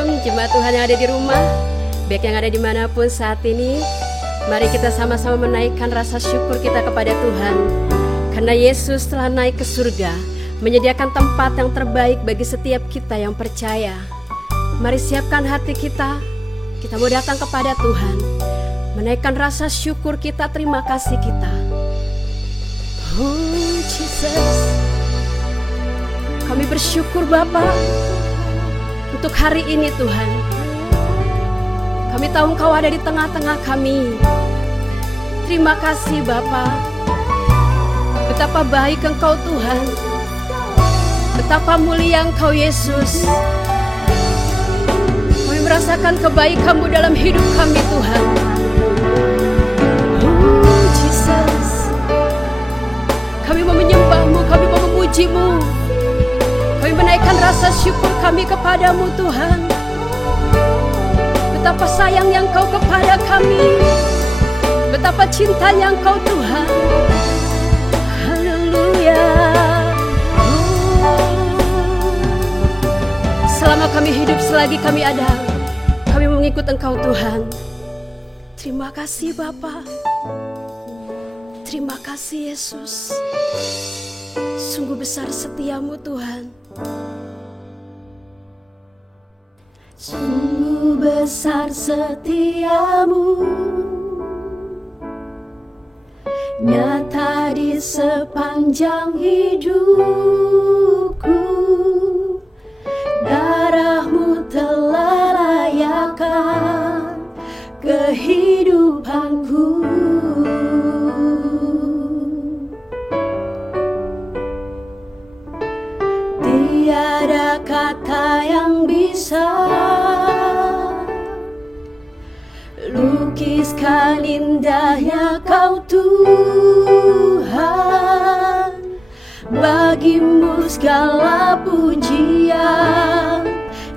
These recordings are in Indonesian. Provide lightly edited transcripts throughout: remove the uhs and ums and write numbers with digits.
Shalom jemaat Tuhan yang ada di rumah, baik yang ada dimanapun saat ini. Mari kita sama-sama menaikkan rasa syukur kita kepada Tuhan, karena Yesus telah naik ke surga, menyediakan tempat yang terbaik bagi setiap kita yang percaya. Mari siapkan hati kita, kita mau datang kepada Tuhan, menaikkan rasa syukur kita, terima kasih kita. Oh Jesus, kami bersyukur Bapa untuk hari ini Tuhan. Kami tahu Engkau ada di tengah-tengah kami. Terima kasih Bapa. Betapa baik Engkau Tuhan, betapa mulia Engkau Yesus. Kami merasakan kebaikan-Mu dalam hidup kami Tuhan. Oh Jesus, kami mau menyembah-Mu, kami mau memuji-Mu. Kami menaikkan rasa syukur kami kepadamu Tuhan. Betapa sayangnya Engkau kepada kami, betapa cintanya Engkau Tuhan. Haleluya. Selama kami hidup, selagi kami ada, kami mengikut Engkau Tuhan. Terima kasih Bapa. Terima kasih Yesus. Sungguh besar setiamu Tuhan. Sungguh besar setiamu, nyata di sepanjang hidupku. Darah-Mu telah layakan kehidupanku. Tiada kata yang bisa lukiskan indahnya Kau Tuhan. Bagi-Mu segala pujian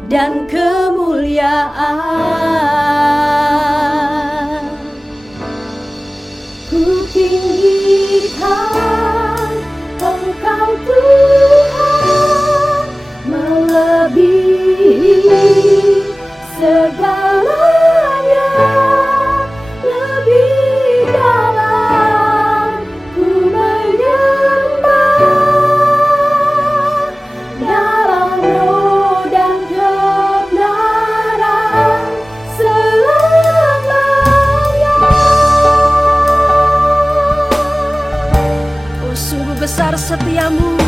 dan kemuliaan. Ku tinggikan Engkau Tuhan, melebihi segalanya, lebih dalam ku menyembah, dalam roh dan kebenaran selamanya. Oh sungguh besar setiamu.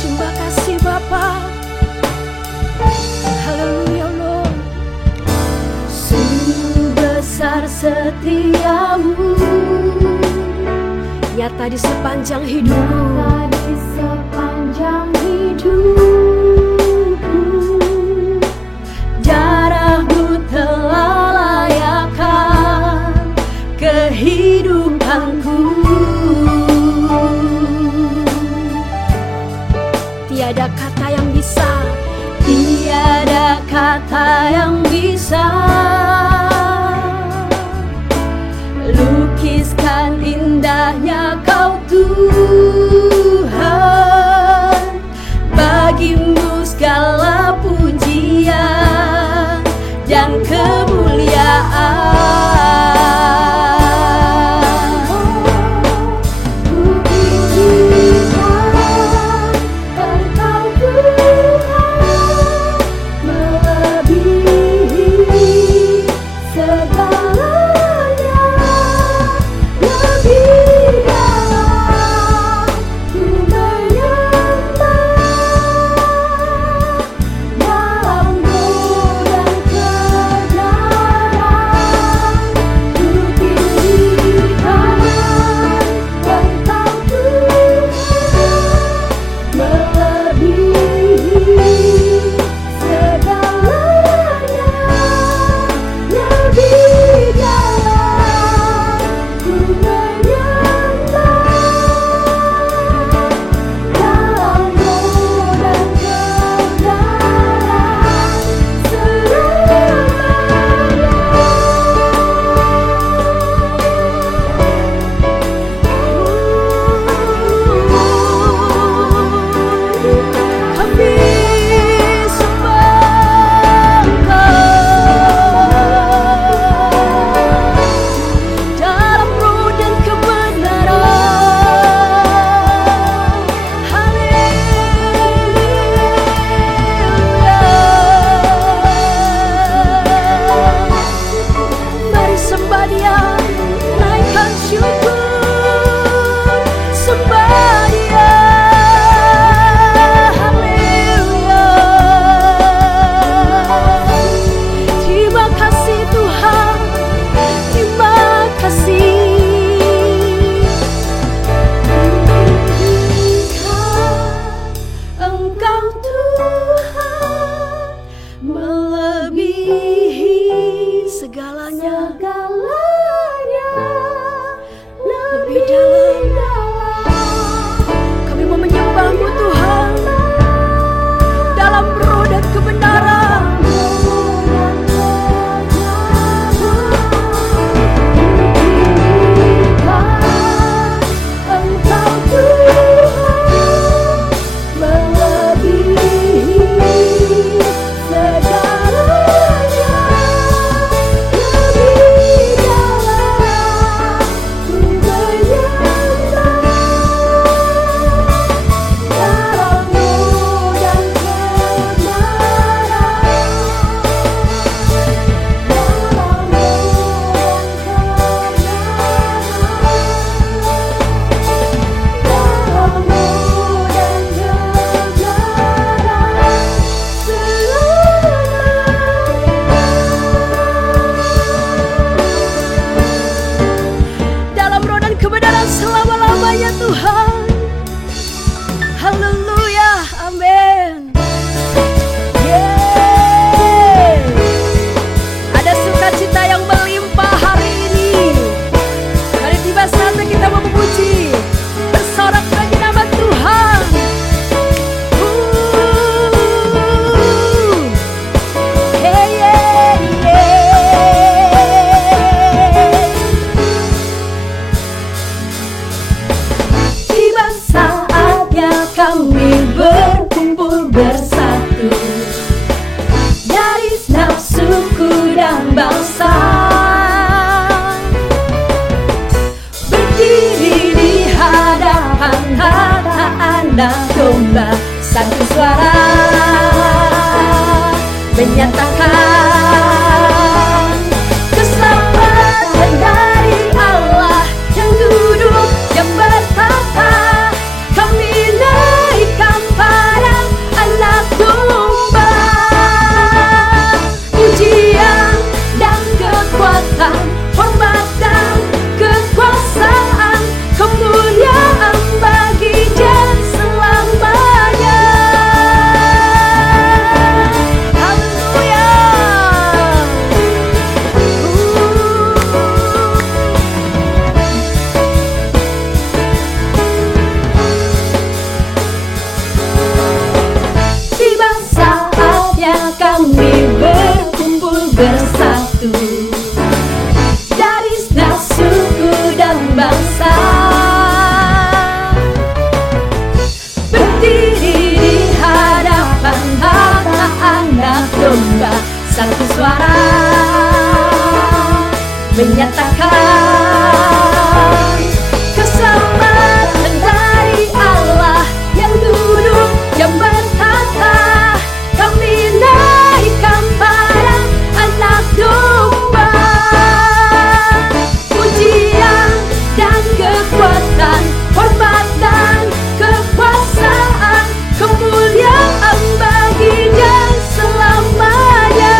Terima kasih Bapa. Haleluya Lord. Sungguh besar setiamu, nyata di sepanjang hidupku. Nyata di sepanjang hidupku. Darah-Mu telah layakan kehidupanku. Tiada kata yang bisa, tiada kata yang bisa lukiskan indahnya Kau Tuhan. Bagi-Mu segala pujian dan kemuliaan. Melebihi menyatakan keselamatan dari Allah yang duduk yang bertata. Kami naikkan para anak domba. Pujian dan kekuatan, hormat dan kekuasaan, kemuliaan bagi Dia selamanya. Haleluya. Tiba saatnya kami berkumpul bersatu dari segala suku dan bangsa, berdiri di hadapan anak domba, satu suara menyatakan keselamatan dari Allah yang duduk yang bertata. Kami naikkan para anak domba. Pujian dan kekuatan, hormat dan kekuasaan, kemuliaan bagi Dia selamanya.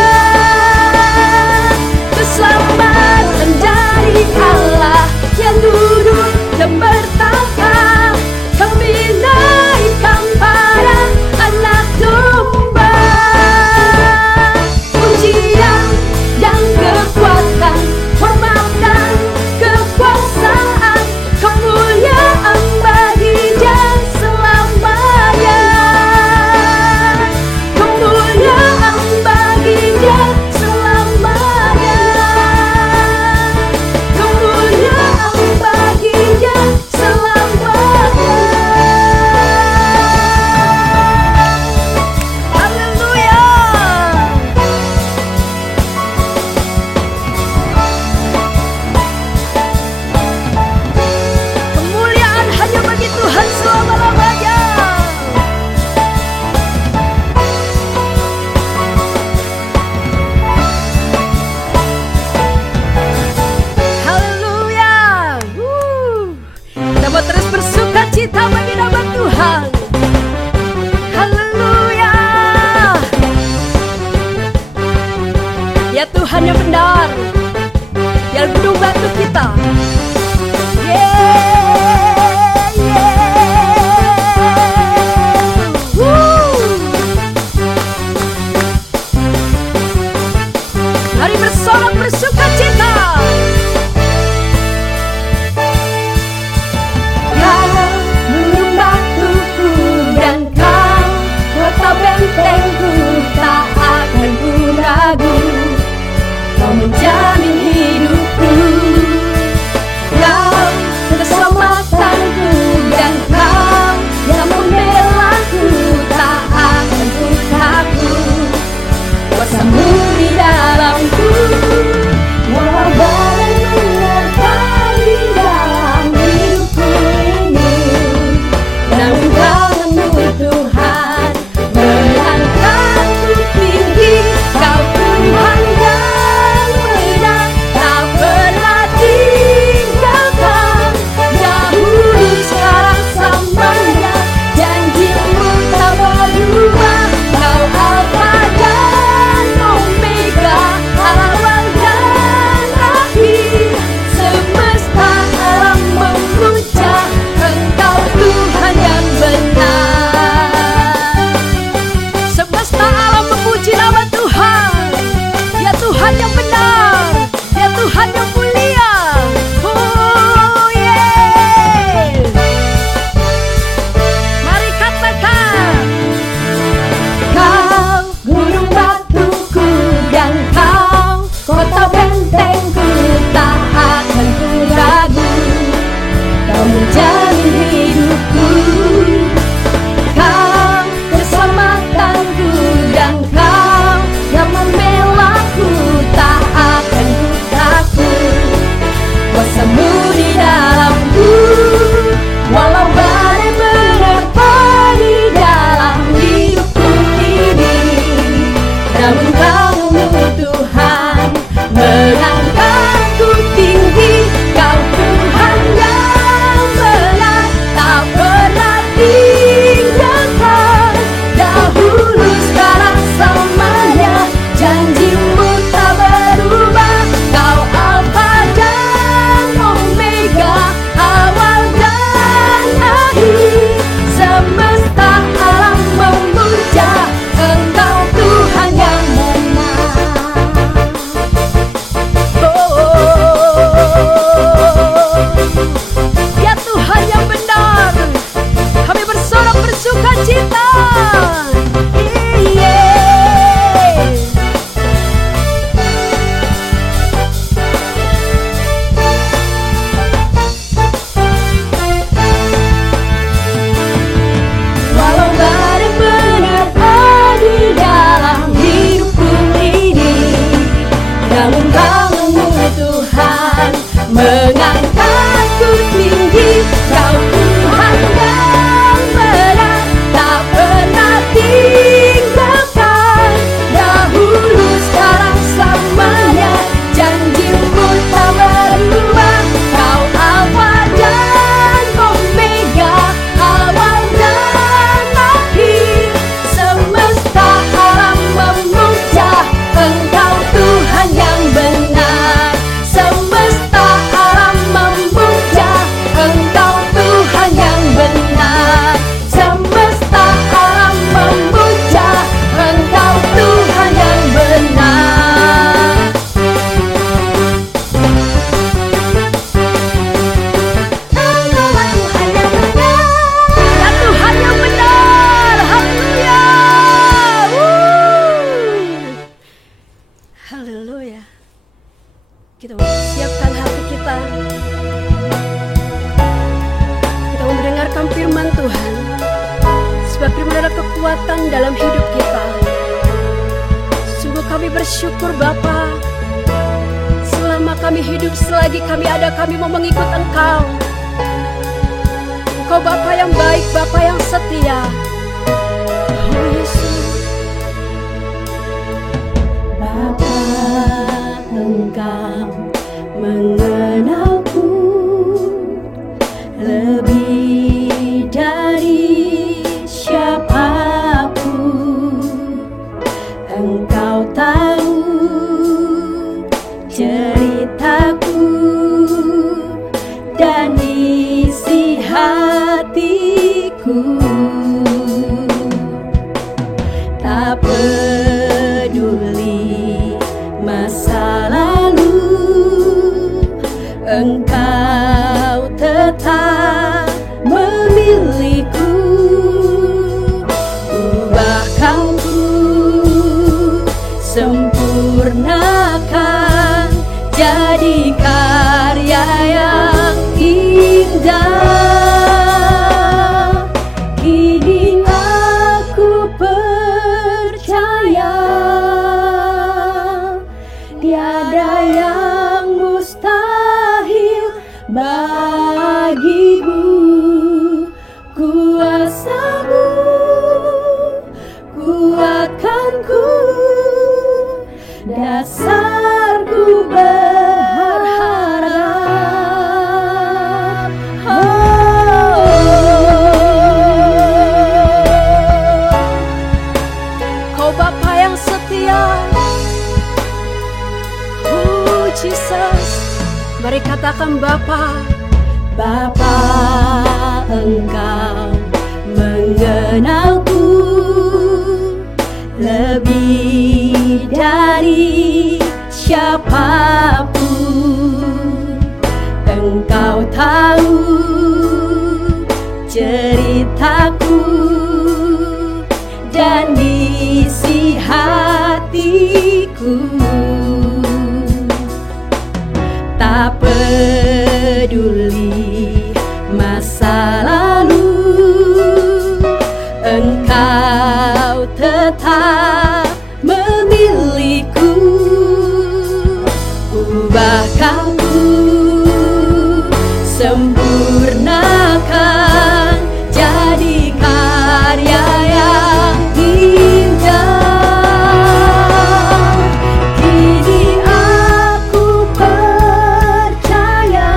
Keselamatan dari Allah yang duduk dan bertata. Kami naikkan para anak domba. Pujian dan kekuatan, hormat dan kekuasaan, kemuliaan bagi Dia selamanya. Kemuliaan bagi Dia selamanya. Kemuliaan bagi Dia selamanya. Haleluya. Kemuliaan hanya bagi Tuhan selama-lamanya. Haleluya. Kita mau terus bersuka cita bagi nama Tuhan. Haleluya. Ya Tuhan yang benar, yang gunung batu kita. Yeah, yeah. Mari bersorak bersuka cita. Kau menyembahku dan Kau kota bentengku, tak akan ku ragu. Kau menjamin hidupku. Kau bersama bersyukur Bapa. Selama kami hidup, selagi kami ada, kami mau mengikut Engkau. Engkau Bapa yang baik, Bapa yang setia. Oh Yesus. Bapa, Engkau mengenalku lebih dari siapapun. Engkau tahu ceritaku dan isi hatiku. Tak peduli masa lalu, Engkau tetap memilihku. Ubahkanku, sempurnakan jadi karya yang indah. Kini aku percaya tiada yang mustahil bagimu. Kuasa-Mu kuatkanku, dasarku berharap. Kau Bapa yang setia. Jesus, mari katakan Bapa. Bapa, Engkau mengenalku lebih dari siapapun. Engkau tahu ceritaku dan isi hatiku. Tak peduli masa lalu, Engkau tetap memilihku. Ubahkanku, sempurnakan jadi karya yang indah. Kini aku percaya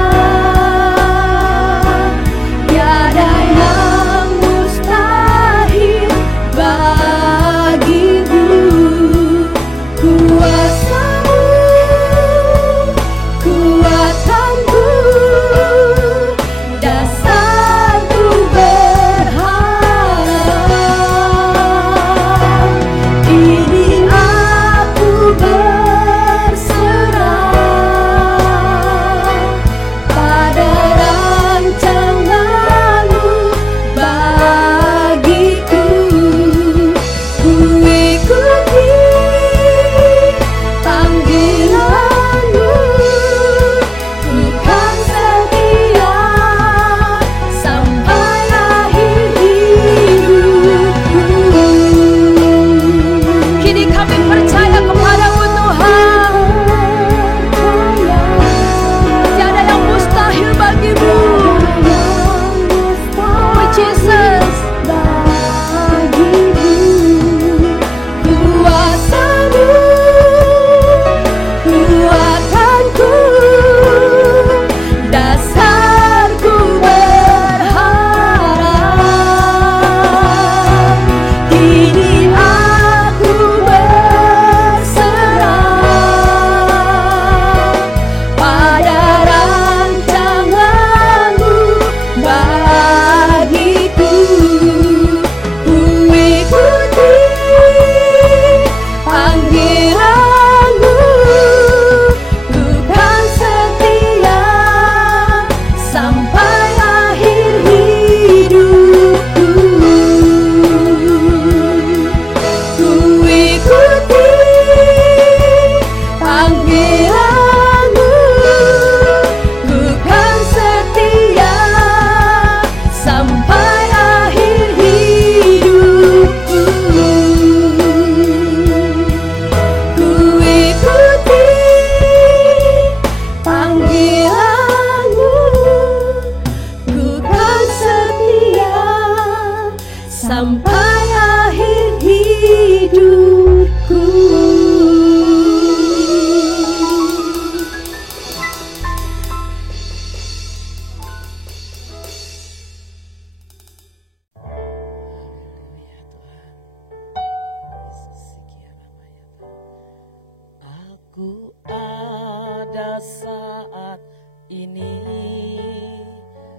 Aku ada saat ini,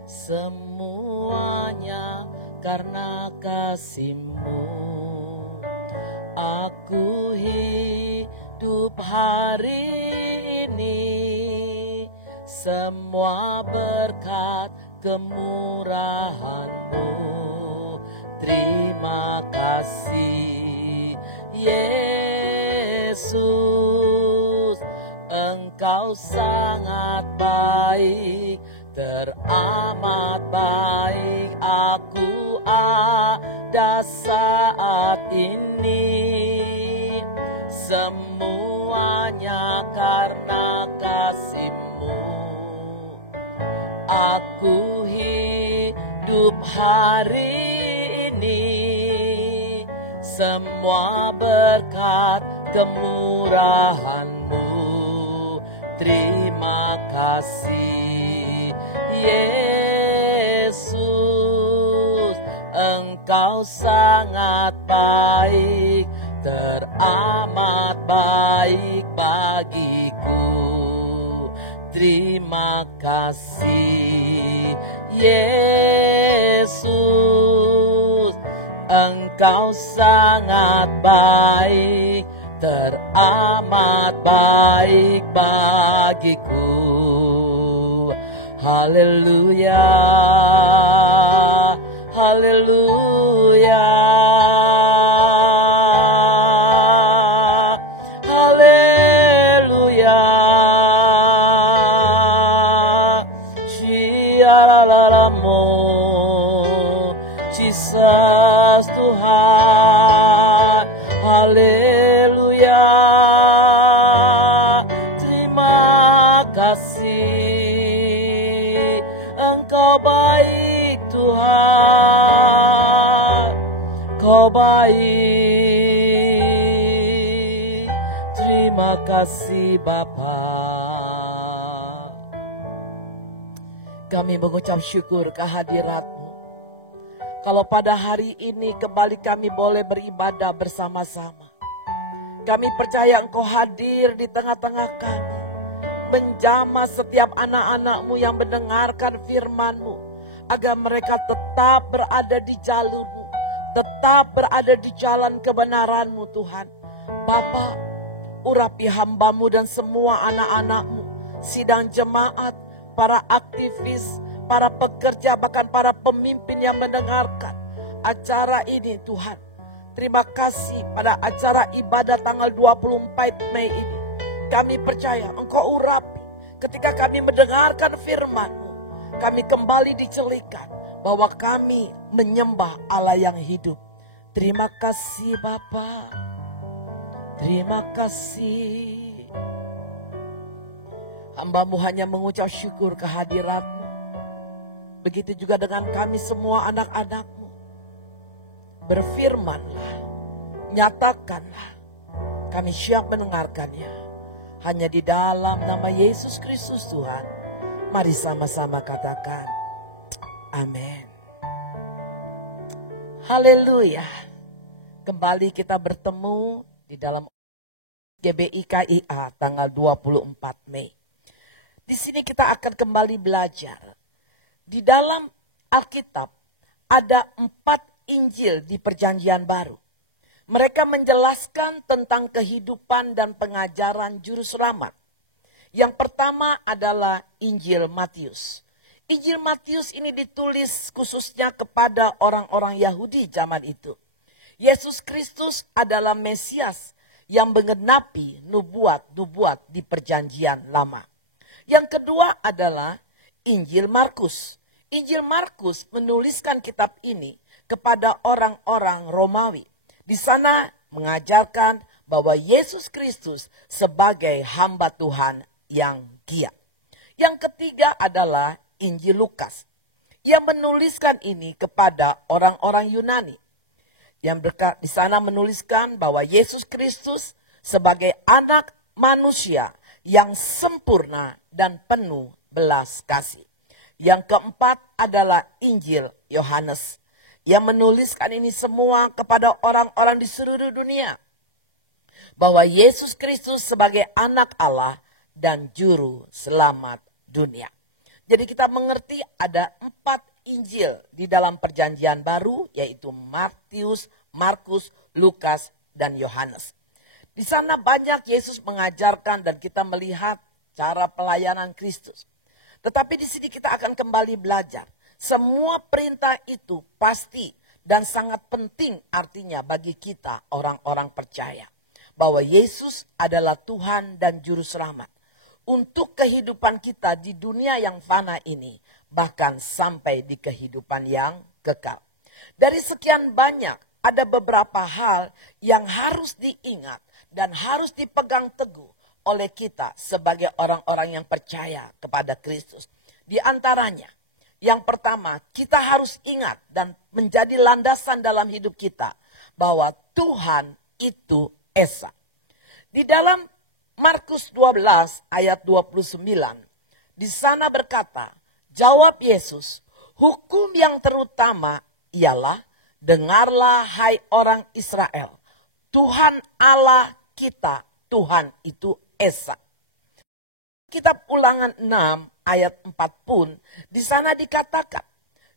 semuanya karena kasih-Mu. Aku hidup hari ini, semua berkat kemurahan-Mu. Terima kasih Yesus, Engkau sangat baik, teramat baik. Aku ada saat ini, semuanya karena kasih-Mu. Aku hidup hari ini, semua berkat kemurahan-Mu. Terima kasih Yesus, Engkau sangat baik, teramat baik bagiku. Terima kasih Yesus, Engkau sangat baik, teramat baik bagiku. Haleluya, haleluya, haleluya. Shialalamo, Jesus Tuhan. Haleluya, terima kasih, Engkau baik Tuhan, Kau baik. Terima kasih Bapa. Kami mengucap syukur kehadirat-Mu. Kalau pada hari ini kembali kami boleh beribadah bersama-sama. Kami percaya Engkau hadir di tengah-tengah kami. Menjamah setiap anak-anak-Mu yang mendengarkan firman-Mu. Agar mereka tetap berada di jalur-Mu. Tetap berada di jalan kebenaran-Mu Tuhan. Bapa, urapi hamba-Mu dan semua anak-anak-Mu. Sidang jemaat, para aktivis, para pekerja, bahkan para pemimpin yang mendengarkan acara ini Tuhan. Terima kasih pada acara ibadah tanggal 24 Mei ini. Kami percaya Engkau urapi. Ketika kami mendengarkan firman-Mu, kami kembali dicelikan bahwa kami menyembah Allah yang hidup. Terima kasih Bapa. Terima kasih. Hamba-Mu hanya mengucap syukur kehadirat-Mu. Begitu juga dengan kami semua anak-anak-Mu. Berfirmanlah, nyatakanlah, kami siap mendengarkannya. Hanya di dalam nama Yesus Kristus Tuhan. Mari sama-sama katakan, amin. Haleluya. Kembali kita bertemu di dalam GBI KIA tanggal 24 Mei. Di sini kita akan kembali belajar. Di dalam Alkitab ada 4 Injil di Perjanjian Baru. Mereka menjelaskan tentang kehidupan dan pengajaran juru selamat. Yang pertama adalah Injil Matius. Injil Matius ini ditulis khususnya kepada orang-orang Yahudi zaman itu. Yesus Kristus adalah Mesias yang menggenapi nubuat-nubuat di Perjanjian Lama. Yang kedua adalah Injil Markus. Injil Markus menuliskan kitab ini kepada orang-orang Romawi. Di sana mengajarkan bahwa Yesus Kristus sebagai hamba Tuhan yang giat. Yang ketiga adalah Injil Lukas. Yang menuliskan ini kepada orang-orang Yunani. Yang di sana menuliskan bahwa Yesus Kristus sebagai anak manusia yang sempurna dan penuh belas kasih. Yang keempat adalah Injil Yohanes. Yang menuliskan ini semua kepada orang-orang di seluruh dunia. bahwa Yesus Kristus sebagai anak Allah dan juru selamat dunia. Jadi kita mengerti ada 4 Injil di dalam perjanjian baru, yaitu Matius, Markus, Lukas, dan Yohanes. Di sana banyak Yesus mengajarkan dan kita melihat cara pelayanan Kristus. Tetapi di sini kita akan kembali belajar. Semua perintah itu pasti dan sangat penting artinya bagi kita orang-orang percaya. Bahwa Yesus adalah Tuhan dan Juru Selamat. Untuk kehidupan kita di dunia yang fana ini. Bahkan sampai di kehidupan yang kekal. Dari sekian banyak ada beberapa hal yang harus diingat dan harus dipegang teguh oleh kita sebagai orang-orang yang percaya kepada Kristus. Di antaranya, yang pertama, kita harus ingat dan menjadi landasan dalam hidup kita bahwa Tuhan itu Esa. Di dalam Markus 12 ayat 29, di sana berkata, jawab Yesus, hukum yang terutama ialah, dengarlah hai orang Israel, Tuhan Allah kita, Tuhan itu Esa. Kitab Ulangan 6 ayat 4 pun di sana dikatakan,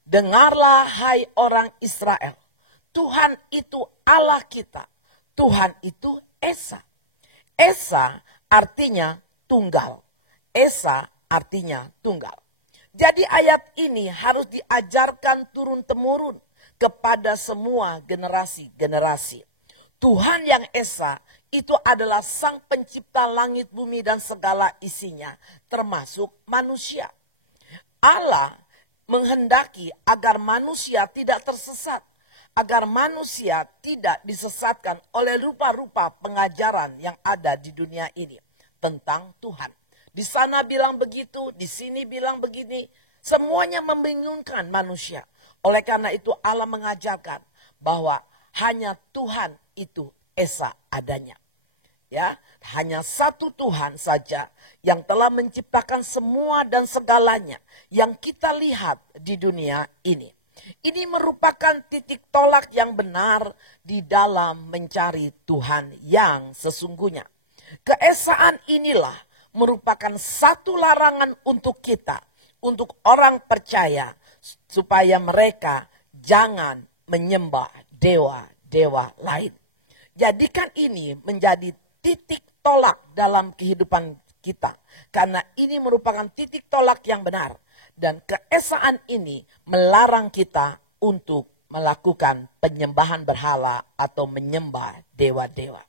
dengarlah hai orang Israel, Tuhan itu Allah kita, Tuhan itu Esa. Esa artinya tunggal. Esa artinya tunggal. Jadi ayat ini harus diajarkan turun-temurun kepada semua generasi-generasi. Tuhan yang Esa itu adalah sang pencipta langit, bumi, dan segala isinya, termasuk manusia. Allah menghendaki agar manusia tidak tersesat, agar manusia tidak disesatkan oleh rupa-rupa pengajaran yang ada di dunia ini tentang Tuhan. Di sana bilang begitu, di sini bilang begini, semuanya membingungkan manusia. Oleh karena itu Allah mengajarkan bahwa hanya Tuhan itu Esa adanya. Ya, hanya satu Tuhan saja yang telah menciptakan semua dan segalanya yang kita lihat di dunia ini. Ini merupakan titik tolak yang benar di dalam mencari Tuhan yang sesungguhnya. Keesaan inilah merupakan satu larangan untuk kita, untuk orang percaya, supaya mereka jangan menyembah dewa-dewa lain. Jadikan ini menjadi titik tolak dalam kehidupan kita. Karena ini merupakan titik tolak yang benar. Dan keesaan ini melarang kita untuk melakukan penyembahan berhala atau menyembah dewa-dewa.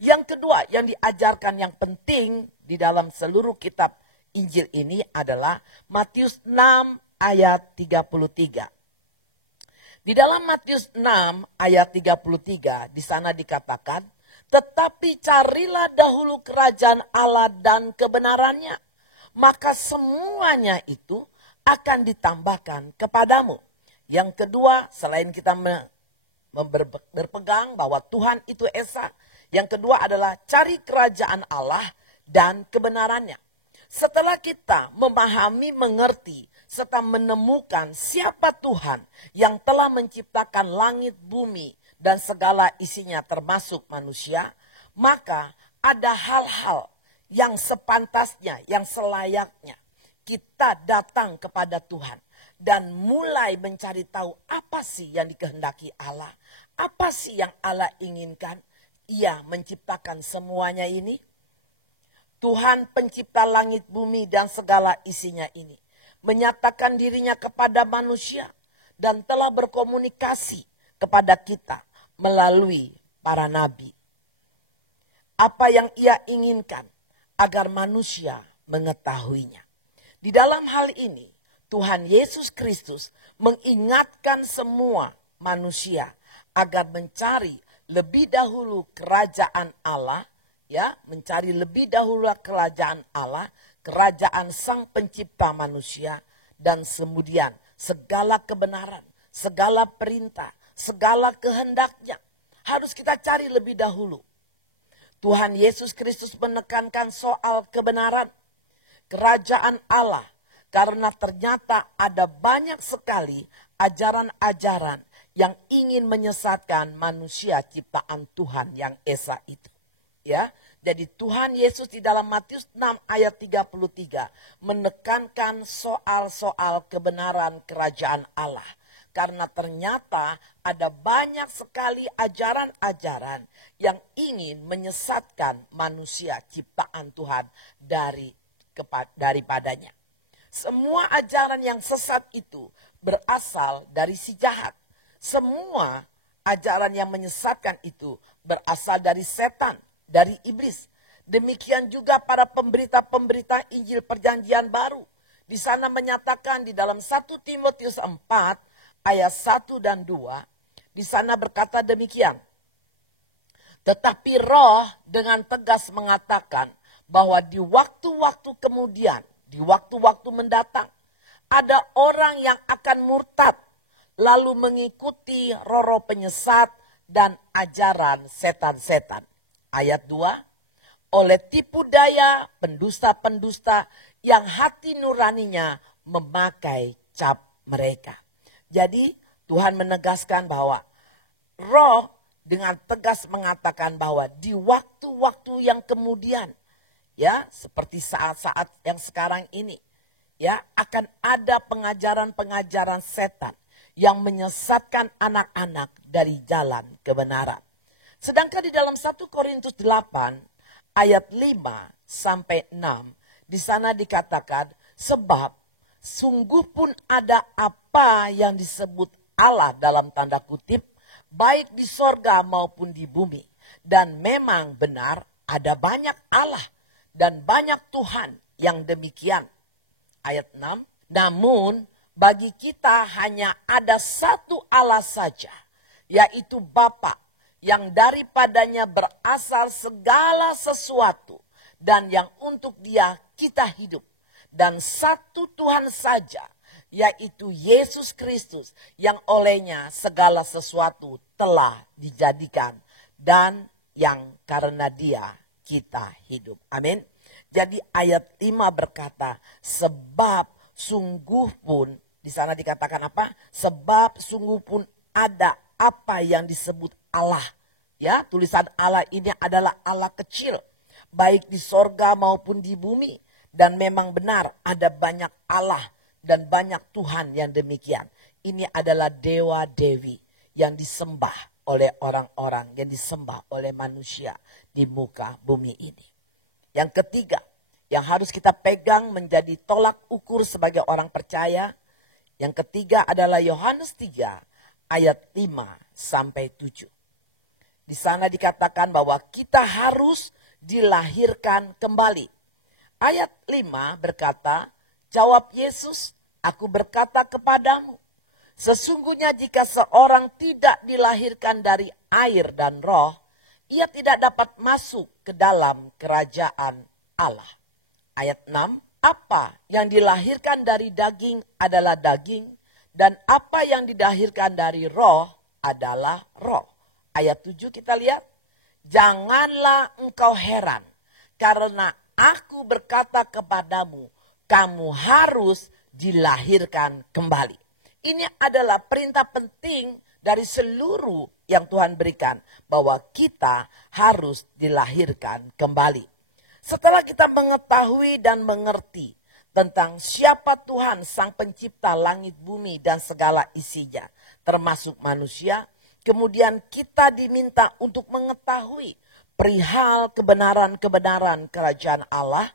Yang kedua yang diajarkan yang penting di dalam seluruh kitab Injil ini adalah Matius 6 ayat 33. Di dalam Matius 6 ayat 33 di sana dikatakan, tetapi carilah dahulu kerajaan Allah dan kebenarannya, maka semuanya itu akan ditambahkan kepadamu. Yang kedua, selain kita berpegang bahwa Tuhan itu Esa, yang kedua adalah cari kerajaan Allah dan kebenarannya. Setelah kita memahami, mengerti, serta menemukan siapa Tuhan yang telah menciptakan langit, bumi, dan segala isinya termasuk manusia, maka ada hal-hal yang sepantasnya, yang selayaknya kita datang kepada Tuhan dan mulai mencari tahu apa sih yang dikehendaki Allah, apa sih yang Allah inginkan. Ia menciptakan semuanya ini. Tuhan pencipta langit, bumi, dan segala isinya ini menyatakan dirinya kepada manusia dan telah berkomunikasi kepada kita melalui para nabi. Apa yang ia inginkan agar manusia mengetahuinya. Di dalam hal ini, Tuhan Yesus Kristus mengingatkan semua manusia agar mencari lebih dahulu kerajaan Allah, ya, mencari lebih dahulu kerajaan Allah, kerajaan Sang Pencipta manusia, dan kemudian segala kebenaran, segala perintah, segala kehendaknya harus kita cari lebih dahulu. Tuhan Yesus Kristus menekankan soal kebenaran, kerajaan Allah, karena ternyata ada banyak sekali ajaran-ajaran yang ingin menyesatkan manusia ciptaan Tuhan yang Esa itu. Ya, jadi Tuhan Yesus di dalam Matius 6 ayat 33 menekankan soal-soal kebenaran kerajaan Allah. Karena ternyata ada banyak sekali ajaran-ajaran yang ingin menyesatkan manusia ciptaan Tuhan daripadanya. Semua ajaran yang sesat itu berasal dari si jahat. Semua ajaran yang menyesatkan itu berasal dari setan, dari iblis. Demikian juga para pemberita-pemberita Injil Perjanjian Baru. Di sana menyatakan di dalam 1 Timotius 4 ayat 1 dan 2. Di sana berkata demikian. Tetapi Roh dengan tegas mengatakan bahwa di waktu-waktu kemudian, di waktu-waktu mendatang, ada orang yang akan murtad, lalu mengikuti roh-roh penyesat dan ajaran setan-setan. Ayat 2, oleh tipu daya pendusta-pendusta yang hati nuraninya memakai cap mereka. Jadi Tuhan menegaskan bahwa Roh dengan tegas mengatakan bahwa di waktu-waktu yang kemudian, ya seperti saat-saat yang sekarang ini, ya akan ada pengajaran-pengajaran setan yang menyesatkan anak-anak dari jalan kebenaran. Sedangkan di dalam 1 Korintus 8 ayat 5 sampai 6 di sana dikatakan sebab sungguh pun ada apa yang disebut Allah dalam tanda kutip baik di sorga maupun di bumi, dan memang benar ada banyak Allah dan banyak Tuhan yang demikian. Ayat 6, namun bagi kita hanya ada satu Allah saja, yaitu Bapa, yang daripadanya berasal segala sesuatu dan yang untuk Dia kita hidup, dan satu Tuhan saja, yaitu Yesus Kristus, yang olehnya segala sesuatu telah dijadikan dan yang karena Dia kita hidup. Amin. Jadi ayat 5 berkata, sebab sungguh pun, di sana dikatakan apa? Sebab sungguh pun ada apa yang disebut Allah. Ya, tulisan Allah ini adalah Allah kecil, baik di sorga maupun di bumi. Dan memang benar ada banyak Allah dan banyak Tuhan yang demikian. Ini adalah dewa-dewi yang disembah oleh orang-orang, yang disembah oleh manusia di muka bumi ini. Yang ketiga, yang harus kita pegang menjadi tolak ukur sebagai orang percaya. Yang ketiga adalah Yohanes 3 ayat 5 sampai 7. Di sana dikatakan bahwa kita harus dilahirkan kembali. Ayat 5 berkata, jawab Yesus, aku berkata kepadamu, sesungguhnya jika seorang tidak dilahirkan dari air dan roh, ia tidak dapat masuk ke dalam kerajaan Allah. Ayat 6, apa yang dilahirkan dari daging adalah daging, dan apa yang dilahirkan dari roh adalah roh. Ayat 7 kita lihat, janganlah engkau heran, karena aku berkata kepadamu, kamu harus dilahirkan kembali. Ini adalah perintah penting dari seluruh yang Tuhan berikan, bahwa kita harus dilahirkan kembali. Setelah kita mengetahui dan mengerti tentang siapa Tuhan sang pencipta langit bumi dan segala isinya, termasuk manusia, kemudian kita diminta untuk mengetahui perihal kebenaran-kebenaran kerajaan Allah,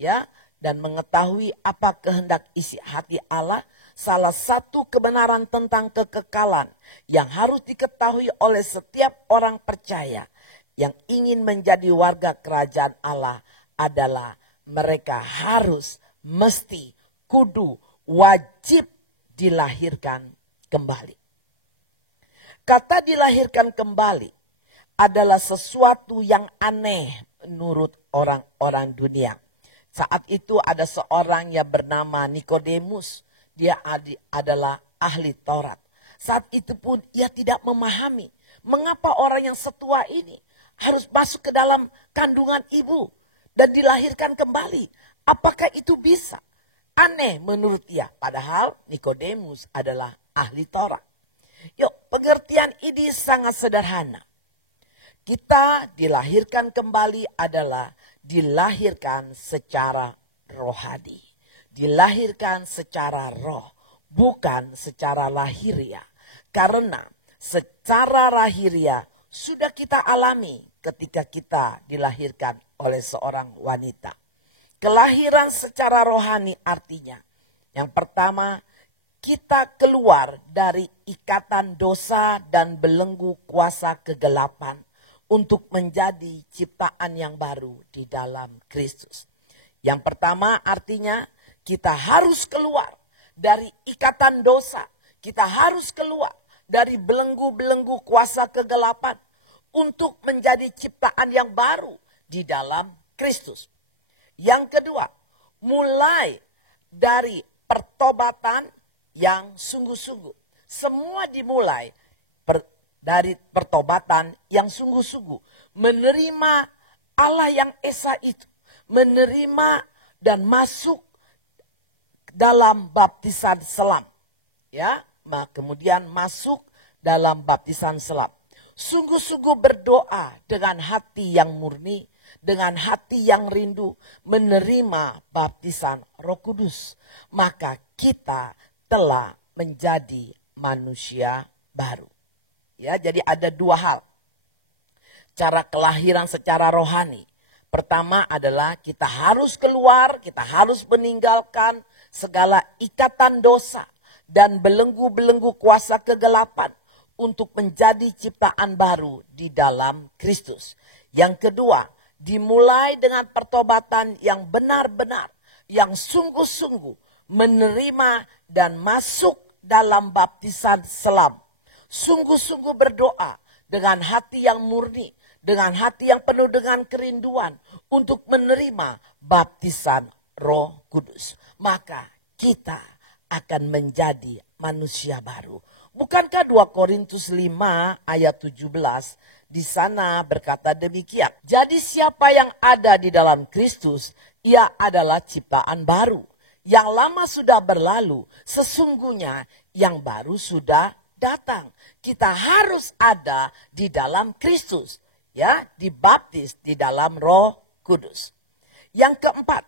ya, dan mengetahui apa kehendak isi hati Allah. Salah satu kebenaran tentang kekekalan yang harus diketahui oleh setiap orang percaya yang ingin menjadi warga kerajaan Allah adalah mereka harus, mesti, kudu, wajib dilahirkan kembali. Kata dilahirkan kembali adalah sesuatu yang aneh menurut orang-orang dunia. Saat itu ada seorang yang bernama Nikodemus. Dia adalah ahli Taurat. Saat itu pun ia tidak memahami mengapa orang yang setua ini harus masuk ke dalam kandungan ibu dan dilahirkan kembali. Apakah itu bisa? Aneh menurut dia. Padahal Nikodemus adalah ahli Taurat. Yuk, pengertian ini sangat sederhana. Kita dilahirkan kembali adalah dilahirkan secara rohani. Dilahirkan secara roh, bukan secara lahiriah. Karena secara lahiriah sudah kita alami ketika kita dilahirkan oleh seorang wanita. Kelahiran secara rohani artinya, yang pertama, kita keluar dari ikatan dosa dan belenggu kuasa kegelapan untuk menjadi ciptaan yang baru di dalam Kristus. Yang pertama artinya kita harus keluar dari ikatan dosa. Kita harus keluar dari belenggu-belenggu kuasa kegelapan untuk menjadi ciptaan yang baru di dalam Kristus. Yang kedua, mulai dari pertobatan yang sungguh-sungguh. Semua dimulai dari pertobatan yang sungguh-sungguh. Menerima Allah yang esa itu. Menerima dan masuk dalam baptisan selam. Ya, kemudian masuk dalam baptisan selam. Sungguh-sungguh berdoa dengan hati yang murni, dengan hati yang rindu, menerima baptisan Roh Kudus. Maka kita telah menjadi manusia baru. Ya, jadi ada dua hal. Cara kelahiran secara rohani. Pertama adalah kita harus keluar, kita harus meninggalkan segala ikatan dosa dan belenggu-belenggu kuasa kegelapan untuk menjadi ciptaan baru di dalam Kristus. Yang kedua, dimulai dengan pertobatan yang benar-benar, yang sungguh-sungguh menerima dan masuk dalam baptisan selam. Sungguh-sungguh berdoa dengan hati yang murni, dengan hati yang penuh dengan kerinduan untuk menerima baptisan Roh Kudus. Maka kita akan menjadi manusia baru. Bukankah 2 Korintus 5 ayat 17 di sana berkata demikian. Jadi siapa yang ada di dalam Kristus, ia adalah ciptaan baru. Yang lama sudah berlalu, sesungguhnya yang baru sudah datang. Kita harus ada di dalam Kristus, ya, dibaptis di dalam Roh Kudus. Yang keempat,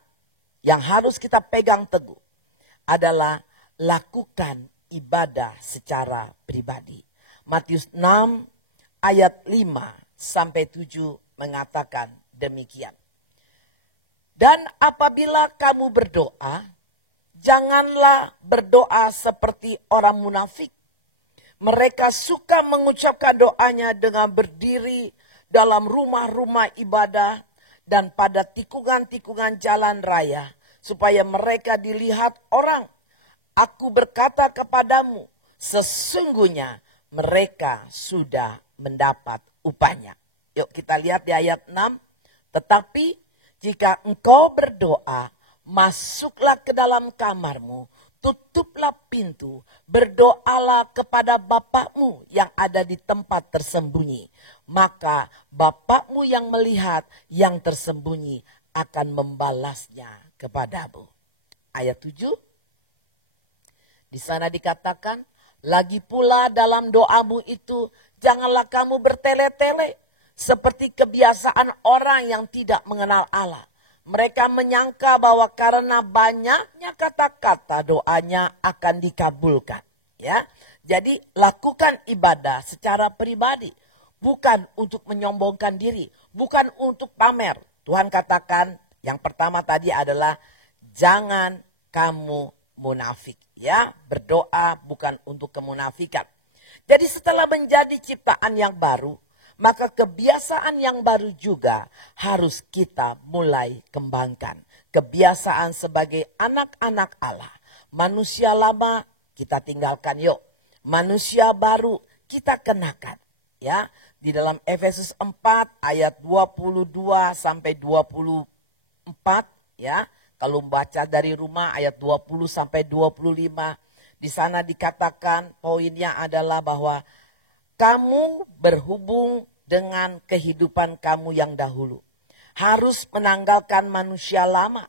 yang harus kita pegang teguh adalah lakukan ibadah secara pribadi. Matius 6 ayat 5 sampai 7 mengatakan demikian. Dan apabila kamu berdoa, janganlah berdoa seperti orang munafik. Mereka suka mengucapkan doanya dengan berdiri dalam rumah-rumah ibadah dan pada tikungan-tikungan jalan raya, supaya mereka dilihat orang. Aku berkata kepadamu, sesungguhnya mereka sudah mendapat upahnya. Yuk kita lihat di ayat 6. Tetapi jika engkau berdoa, masuklah ke dalam kamarmu, tutuplah pintu, berdoalah kepada Bapakmu yang ada di tempat tersembunyi. Maka Bapakmu yang melihat yang tersembunyi akan membalasnya kepadamu. Ayat 7. Di sana dikatakan, lagi pula dalam doamu itu janganlah kamu bertele-tele seperti kebiasaan orang yang tidak mengenal Allah. Mereka menyangka bahwa karena banyaknya kata-kata doanya akan dikabulkan. Ya, jadi lakukan ibadah secara pribadi, bukan untuk menyombongkan diri, bukan untuk pamer. Tuhan katakan yang pertama tadi adalah jangan kamu munafik. Ya, berdoa bukan untuk kemunafikan. Jadi setelah menjadi ciptaan yang baru, maka kebiasaan yang baru juga harus kita mulai kembangkan. Kebiasaan sebagai anak-anak Allah. Manusia lama kita tinggalkan yuk. Manusia baru kita kenakan. Ya, di dalam Efesus 4 ayat 22 sampai 24 ya. Kalau membaca dari rumah ayat 20 sampai 25, di sana dikatakan poinnya adalah bahwa kamu berhubung dengan kehidupan kamu yang dahulu. Harus menanggalkan manusia lama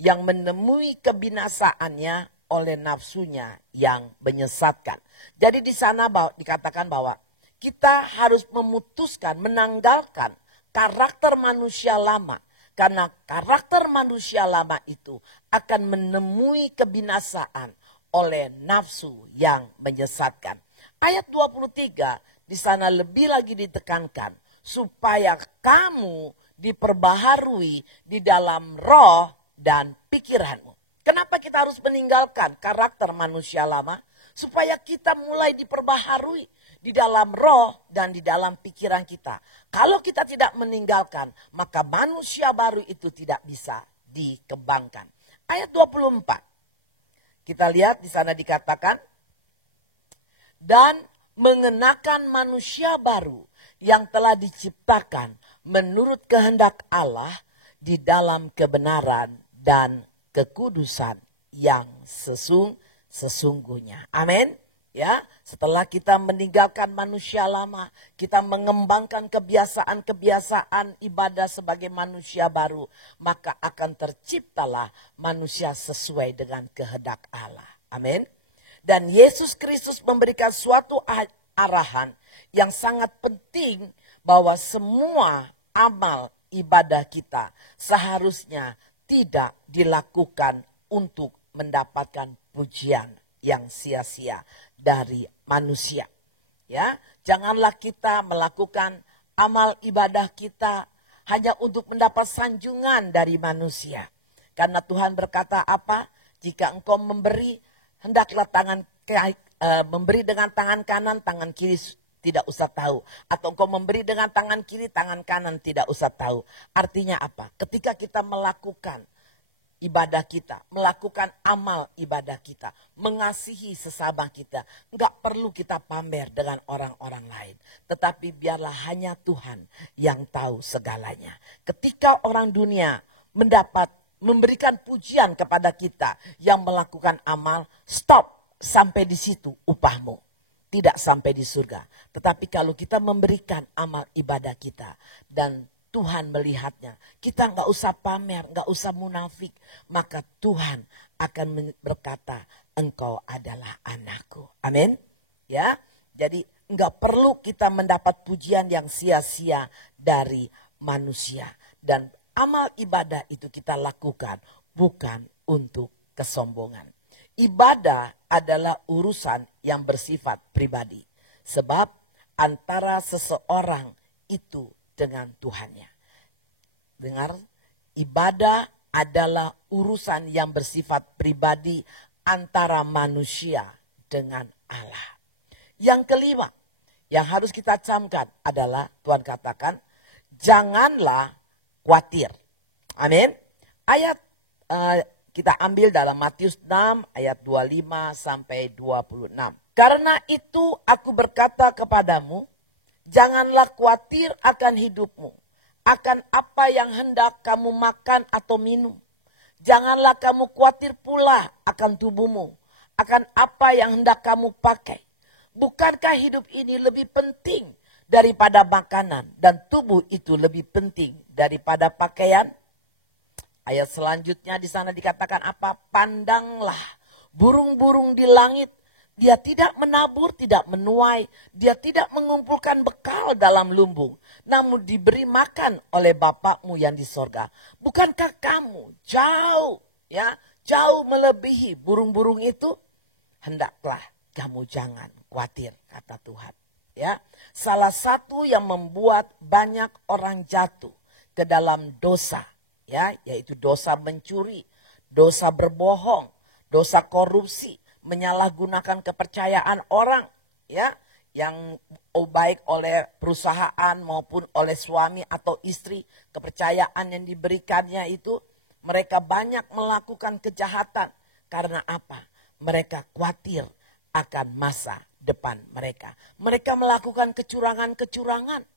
yang menemui kebinasaannya oleh nafsunya yang menyesatkan. Jadi di sana dikatakan bahwa kita harus memutuskan, menanggalkan karakter manusia lama. Karena karakter manusia lama itu akan menemui kebinasaan oleh nafsu yang menyesatkan. Ayat 23 di sana lebih lagi ditekankan supaya kamu diperbaharui di dalam roh dan pikiranmu. Kenapa kita harus meninggalkan karakter manusia lama? Supaya kita mulai diperbaharui di dalam roh dan di dalam pikiran kita. Kalau kita tidak meninggalkan, maka manusia baru itu tidak bisa dikembangkan. Ayat 24. Kita lihat di sana dikatakan, dan mengenakan manusia baru yang telah diciptakan menurut kehendak Allah di dalam kebenaran dan kekudusan yang sesungguhnya. Amin. Ya, setelah kita meninggalkan manusia lama, kita mengembangkan kebiasaan-kebiasaan ibadah sebagai manusia baru, maka akan terciptalah manusia sesuai dengan kehendak Allah. Amin. Dan Yesus Kristus memberikan suatu arahan yang sangat penting bahwa semua amal ibadah kita seharusnya tidak dilakukan untuk mendapatkan pujian yang sia-sia dari manusia. Ya, janganlah kita melakukan amal ibadah kita hanya untuk mendapat sanjungan dari manusia. Karena Tuhan berkata apa? Jika engkau memberi, hendaklah memberi dengan tangan kanan, tangan kiri tidak usah tahu. Atau engkau memberi dengan tangan kiri, tangan kanan tidak usah tahu. Artinya apa? Ketika kita melakukan ibadah kita, melakukan amal ibadah kita, mengasihi sesama kita, enggak perlu kita pamer dengan orang-orang lain. Tetapi biarlah hanya Tuhan yang tahu segalanya. Ketika orang dunia memberikan pujian kepada kita yang melakukan amal, stop sampai di situ upahmu. Tidak sampai di surga. Tetapi kalau kita memberikan amal ibadah kita dan Tuhan melihatnya, kita nggak usah pamer, nggak usah munafik, maka Tuhan akan berkata, engkau adalah anakku. Amin. Ya, jadi nggak perlu kita mendapat pujian yang sia-sia dari manusia. Dan amal ibadah itu kita lakukan bukan untuk kesombongan. Ibadah adalah urusan yang bersifat pribadi. Sebab antara seseorang itu dengan Tuhannya. Dengar, ibadah adalah urusan yang bersifat pribadi antara manusia dengan Allah. Yang kelima, yang harus kita camkan adalah Tuhan katakan, janganlah khawatir. Amin. Ayat kita ambil dalam Matius 6 ayat 25 sampai 26. Karena itu aku berkata kepadamu, janganlah khawatir akan hidupmu, akan apa yang hendak kamu makan atau minum. Janganlah kamu khawatir pula akan tubuhmu, akan apa yang hendak kamu pakai. Bukankah hidup ini lebih penting daripada makanan dan tubuh itu lebih penting daripada pakaian? Ayat selanjutnya di sana dikatakan apa? Pandanglah burung-burung di langit. Dia tidak menabur, tidak menuai. Dia tidak mengumpulkan bekal dalam lumbung. Namun diberi makan oleh Bapakmu yang di sorga. Bukankah kamu jauh melebihi burung-burung itu? Hendaklah kamu jangan khawatir, kata Tuhan. Ya, salah satu yang membuat banyak orang jatuh ke dalam dosa, ya, yaitu dosa mencuri, dosa berbohong, dosa korupsi, menyalahgunakan kepercayaan orang, ya, yang baik oleh perusahaan maupun oleh suami atau istri, kepercayaan yang diberikannya itu, mereka banyak melakukan kejahatan. Karena apa? Mereka khawatir akan masa depan mereka. Mereka melakukan kecurangan-kecurangan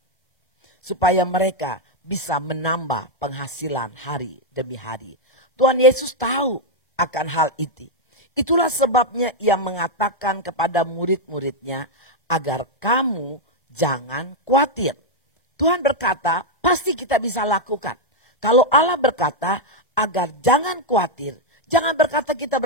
supaya mereka bisa menambah penghasilan hari demi hari. Tuhan Yesus tahu akan hal itu. Itulah sebabnya ia mengatakan kepada murid-muridnya agar kamu jangan khawatir. Tuhan berkata pasti kita bisa lakukan. Kalau Allah berkata agar jangan khawatir, jangan berkata kita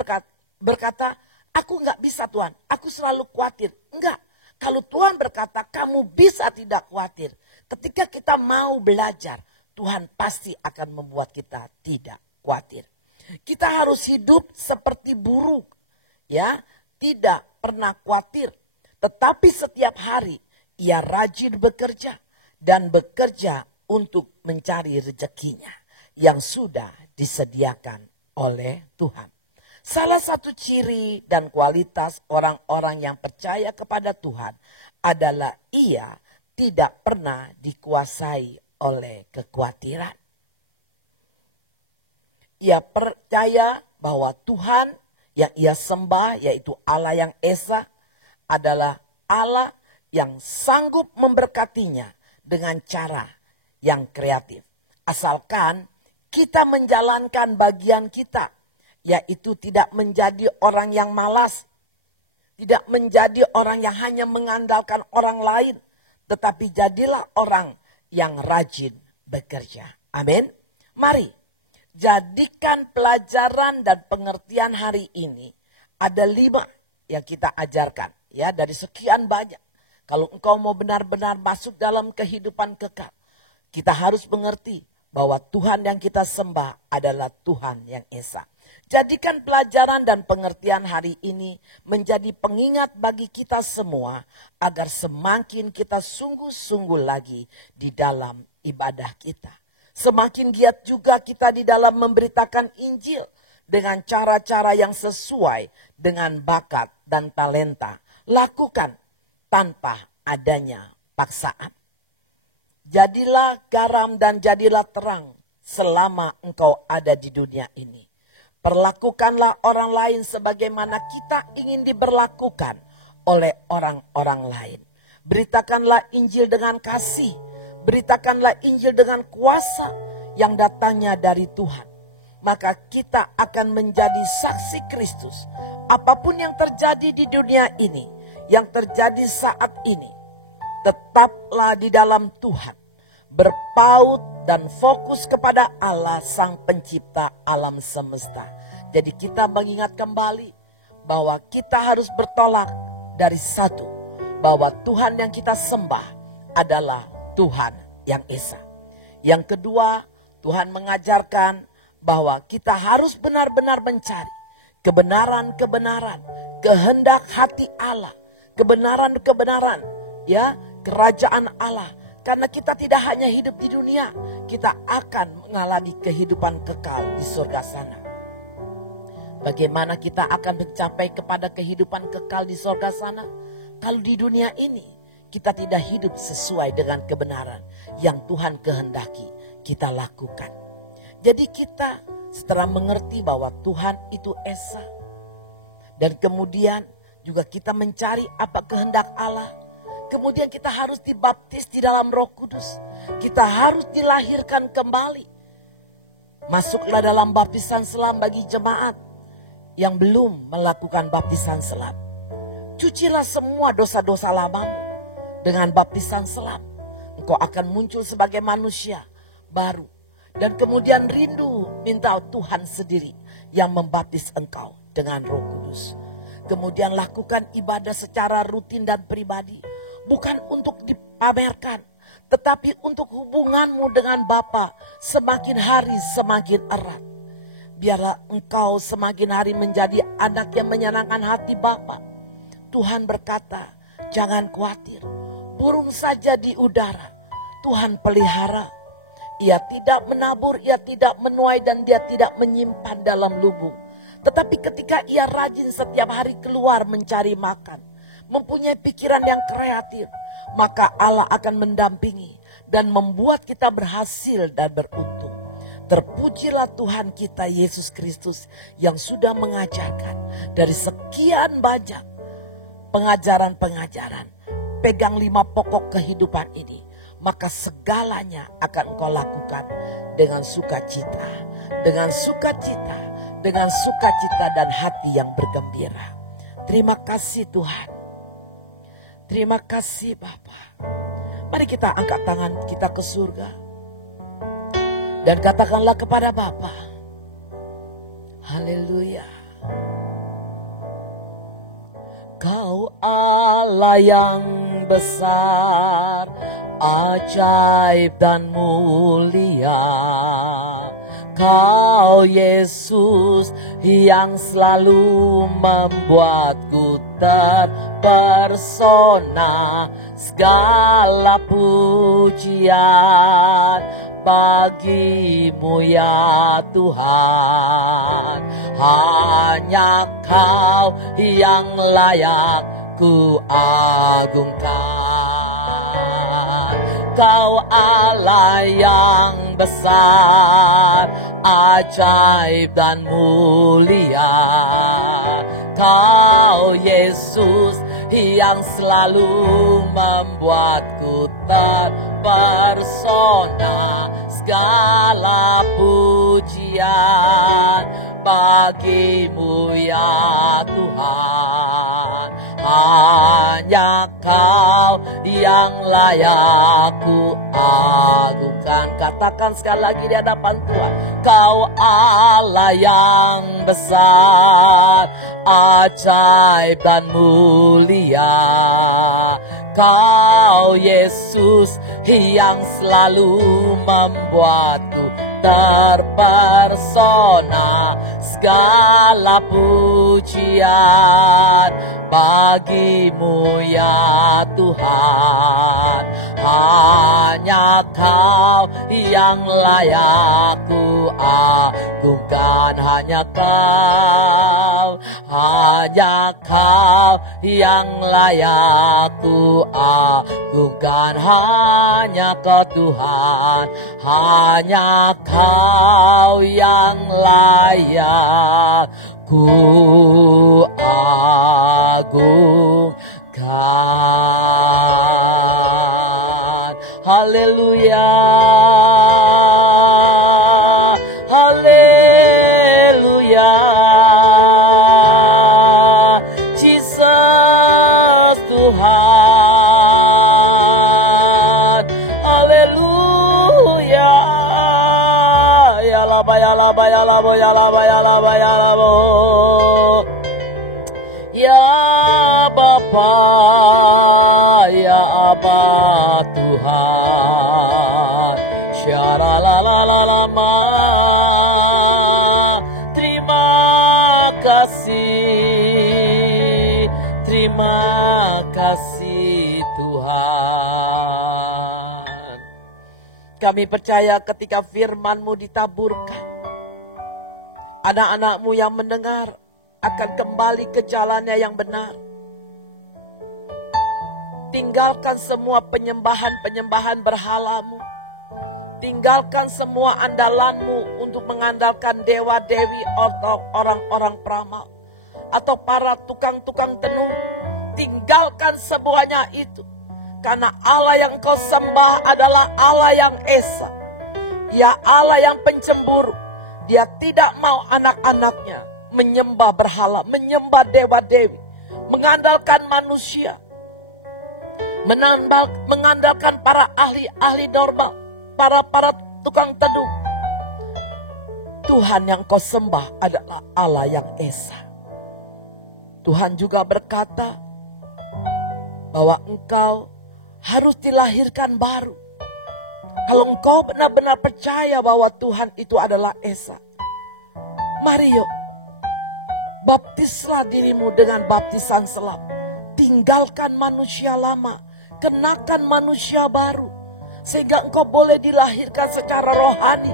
berkata aku nggak bisa Tuhan, aku selalu khawatir. Enggak, Kalau Tuhan berkata kamu bisa tidak khawatir, ketika kita mau belajar, Tuhan pasti akan membuat kita tidak khawatir. Kita harus hidup seperti burung, ya, tidak pernah khawatir. Tetapi setiap hari ia rajin bekerja dan bekerja untuk mencari rezekinya yang sudah disediakan oleh Tuhan. Salah satu ciri dan kualitas orang-orang yang percaya kepada Tuhan adalah ia tidak pernah dikuasai oleh kekhawatiran. Ia percaya bahwa Tuhan yang ia sembah, yaitu Allah yang Esa, adalah Allah yang sanggup memberkatinya dengan cara yang kreatif. Asalkan kita menjalankan bagian kita, yaitu tidak menjadi orang yang malas, tidak menjadi orang yang hanya mengandalkan orang lain, tetapi jadilah orang yang rajin bekerja. Amin. Mari jadikan pelajaran dan pengertian hari ini ada 5 yang kita ajarkan, ya, dari sekian banyak. Kalau engkau mau benar-benar masuk dalam kehidupan kekal, kita harus mengerti bahwa Tuhan yang kita sembah adalah Tuhan yang Esa. Jadikan pelajaran dan pengertian hari ini menjadi pengingat bagi kita semua agar semakin kita sungguh-sungguh lagi di dalam ibadah kita. Semakin giat juga kita di dalam memberitakan Injil dengan cara-cara yang sesuai dengan bakat dan talenta. Lakukan tanpa adanya paksaan. Jadilah garam dan jadilah terang selama engkau ada di dunia ini. Perlakukanlah orang lain sebagaimana kita ingin diberlakukan oleh orang-orang lain. Beritakanlah Injil dengan kasih. Beritakanlah Injil dengan kuasa yang datangnya dari Tuhan. Maka kita akan menjadi saksi Kristus. Apapun yang terjadi di dunia ini, yang terjadi saat ini, tetaplah di dalam Tuhan. Berpaut dan fokus kepada Allah Sang Pencipta alam semesta. Jadi kita mengingat kembali bahwa kita harus bertolak dari satu, bahwa Tuhan yang kita sembah adalah Tuhan yang Esa. Yang kedua, Tuhan mengajarkan bahwa kita harus benar-benar mencari kebenaran-kebenaran, kehendak hati Allah, kebenaran-kebenaran, ya, kerajaan Allah. Karena kita tidak hanya hidup di dunia, kita akan mengalami kehidupan kekal di surga sana. Bagaimana kita akan mencapai kepada kehidupan kekal di surga sana? Kalau di dunia ini kita tidak hidup sesuai dengan kebenaran yang Tuhan kehendaki kita lakukan. Jadi kita setelah mengerti bahwa Tuhan itu Esa, dan kemudian juga kita mencari apa kehendak Allah. Kemudian kita harus dibaptis di dalam Roh Kudus. Kita harus dilahirkan kembali. Masuklah dalam baptisan selam bagi jemaat yang belum melakukan baptisan selam. Cucilah semua dosa-dosa lamamu dengan baptisan selam. Engkau akan muncul sebagai manusia baru. Dan kemudian rindu minta Tuhan sendiri yang membaptis engkau dengan Roh Kudus. Kemudian lakukan ibadah secara rutin dan pribadi. Bukan untuk dipamerkan, tetapi untuk hubunganmu dengan Bapa semakin hari semakin erat. Biarlah engkau semakin hari menjadi anak yang menyenangkan hati Bapa. Tuhan berkata, jangan khawatir, burung saja di udara Tuhan pelihara. Ia tidak menabur, ia tidak menuai, dan dia tidak menyimpan dalam lubung. Tetapi ketika ia rajin setiap hari keluar mencari makan, mempunyai pikiran yang kreatif, maka Allah akan mendampingi dan membuat kita berhasil dan beruntung. Terpujilah Tuhan kita Yesus Kristus yang sudah mengajarkan dari sekian banyak pengajaran-pengajaran. Pegang 5 pokok kehidupan ini, maka segalanya akan engkau lakukan dengan sukacita, dengan sukacita, dengan sukacita dan hati yang bergembira. Terima kasih Tuhan. Terima kasih Bapa. Mari kita angkat tangan kita ke surga dan katakanlah kepada Bapa, haleluya. Kau Allah yang besar, ajaib dan mulia. Kau Yesus yang selalu membuatku terpesona. Segala pujian bagimu ya Tuhan. Hanya Kau yang layak ku agungkan. Kau Allah yang besar, ajaib dan mulia. Kau Yesus yang selalu membuatku terpesona. Segala pujian bagimu ya Tuhan. Hanya Kau yang layak ku agungkan. Katakan sekali lagi di hadapan Tuhan. Kau Allah yang besar, ajaib dan mulia. Kau Yesus yang selalu membuatku terpesona. Segala pujian bagimu ya Tuhan. Hanya Kau yang layak ku agungkan. Hanya Kau yang layak ku agungkan. Hanya Kau Tuhan, hanya Kau yang layak ku agungkan. Haleluya, haleluya. Jesus Tuhan, haleluya. Ya laba ya laba ya laba ya laba ya laba ya laba. Ya Bapa, ya Aba Tuhan. Syaralalalama. Terima kasih Tuhan. Kami percaya ketika firman-Mu ditaburkan, anak-anak-Mu yang mendengar akan kembali ke jalannya yang benar. Tinggalkan semua penyembahan-penyembahan berhala-Mu. Tinggalkan semua andalan-Mu untuk mengandalkan dewa-dewi atau orang-orang peramal atau para tukang-tukang tenun. Tinggalkan semuanya itu. Karena Allah yang Kau sembah adalah Allah yang esa. Ya Allah yang pencemburu. Dia tidak mau anak-anaknya menyembah berhala, menyembah dewa-dewi, mengandalkan manusia, mengandalkan para ahli-ahli normal, para tukang tenung. Tuhan yang Kau sembah adalah Allah yang esa. Tuhan juga berkata bahwa engkau harus dilahirkan baru. Kalau engkau benar-benar percaya bahwa Tuhan itu adalah esa, mari yuk, baptislah dirimu dengan baptisan selam. Tinggalkan manusia lama, kenakan manusia baru. Sehingga engkau boleh dilahirkan secara rohani,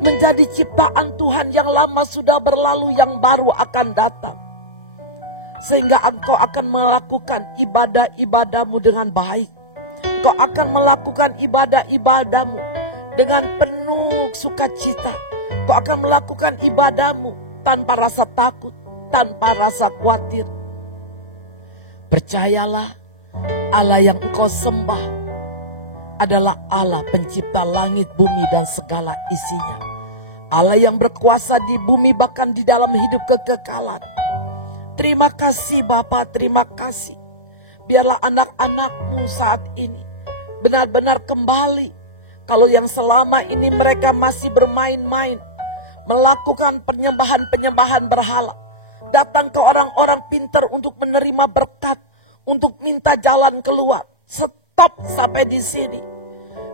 menjadi ciptaan Tuhan. Yang lama sudah berlalu, yang baru akan datang. Sehingga engkau akan melakukan ibadah-ibadahmu dengan baik. Engkau akan melakukan ibadah-ibadahmu dengan penuh sukacita. Engkau akan melakukan ibadahmu tanpa rasa takut, tanpa rasa khawatir. Percayalah, Allah yang engkau sembah adalah Allah pencipta langit, bumi dan segala isinya. Allah yang berkuasa di bumi bahkan di dalam hidup kekekalan. Terima kasih Bapa, terima kasih. Biarlah anak-anak-Mu saat ini benar-benar kembali. Kalau yang selama ini mereka masih bermain-main, melakukan penyembahan-penyembahan berhala, datang ke orang-orang pintar untuk menerima berkat, untuk minta jalan keluar. Stop sampai di sini.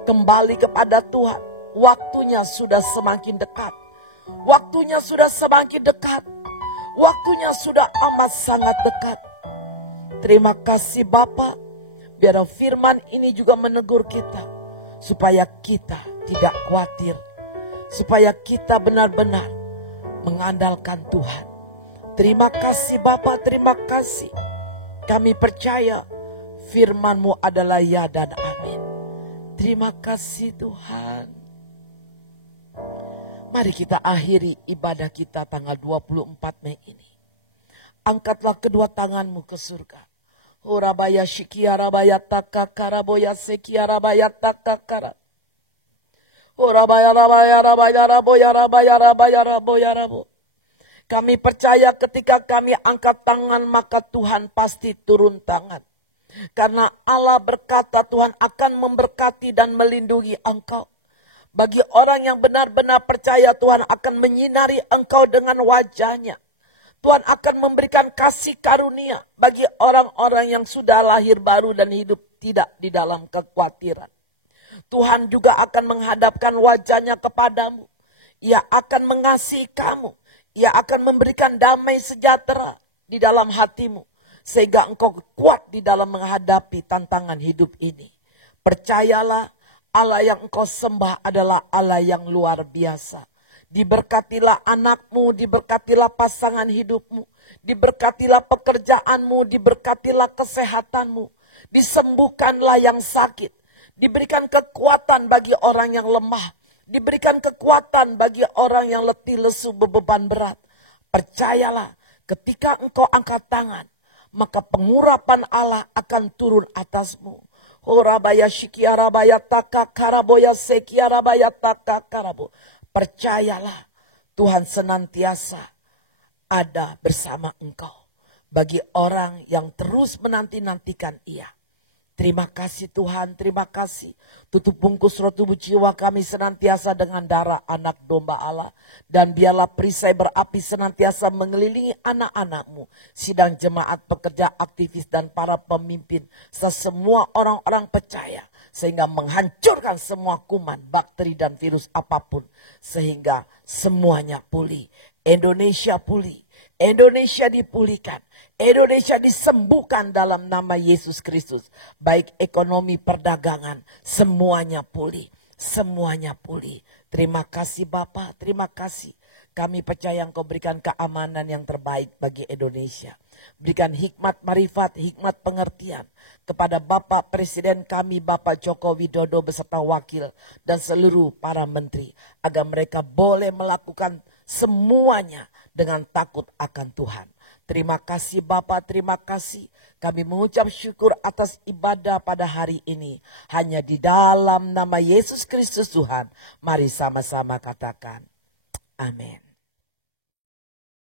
Kembali kepada Tuhan. Waktunya sudah semakin dekat. Waktunya sudah semakin dekat. Waktunya sudah amat sangat dekat. Terima kasih Bapa. Biar firman ini juga menegur kita. Supaya kita tidak khawatir. Supaya kita benar-benar mengandalkan Tuhan. Terima kasih Bapa, terima kasih. Kami percaya firman-Mu adalah ya dan amin. Terima kasih Tuhan. Mari kita akhiri ibadah kita tanggal 24 Mei ini. Angkatlah kedua tanganmu ke surga. Urabaya shikiarabaya takakaraboya sekiarabaya takakara. Urabaya rabaya rabaya raboya rabaya rabaya raboya rabo. Kami percaya ketika kami angkat tangan maka Tuhan pasti turun tangan. Karena Allah berkata Tuhan akan memberkati dan melindungi engkau. Bagi orang yang benar-benar percaya Tuhan akan menyinari engkau dengan wajahnya. Tuhan akan memberikan kasih karunia bagi orang-orang yang sudah lahir baru dan hidup tidak di dalam kekhawatiran. Tuhan juga akan menghadapkan wajahnya kepadamu. Ia akan mengasihi kamu. Ia akan memberikan damai sejahtera di dalam hatimu. Sehingga engkau kuat di dalam menghadapi tantangan hidup ini. Percayalah Allah yang engkau sembah adalah Allah yang luar biasa. Diberkatilah anakmu, diberkatilah pasangan hidupmu. Diberkatilah pekerjaanmu, diberkatilah kesehatanmu. Disembuhkanlah yang sakit. Diberikan kekuatan bagi orang yang lemah. Diberikan kekuatan bagi orang yang letih lesu beban berat. Percayalah ketika engkau angkat tangan. Maka pengurapan Allah akan turun atasmu. Horabaya shikiarabaya takakaraboya sekiarabaya takakarabo. Percayalah Tuhan senantiasa ada bersama engkau. Bagi orang yang terus menanti-nantikan Ia. Terima kasih Tuhan, terima kasih. Tutup bungkus roh tubuh jiwa kami senantiasa dengan darah anak domba Allah. Dan biarlah perisai berapi senantiasa mengelilingi anak-anak-Mu. Sidang jemaat, pekerja, aktivis dan para pemimpin. Semua orang-orang percaya. Sehingga menghancurkan semua kuman, bakteri dan virus apapun. Sehingga semuanya pulih. Indonesia pulih. Indonesia dipulihkan. Indonesia disembuhkan dalam nama Yesus Kristus. Baik ekonomi, perdagangan, semuanya pulih. Semuanya pulih. Terima kasih Bapa, terima kasih. Kami percaya Engkau berikan keamanan yang terbaik bagi Indonesia. Berikan hikmat marifat, hikmat pengertian kepada Bapak Presiden kami, Bapak Joko Widodo beserta wakil dan seluruh para menteri. Agar mereka boleh melakukan semuanya dengan takut akan Tuhan. Terima kasih Bapak, terima kasih. Kami mengucap syukur atas ibadah pada hari ini. Hanya di dalam nama Yesus Kristus Tuhan. Mari sama-sama katakan amin.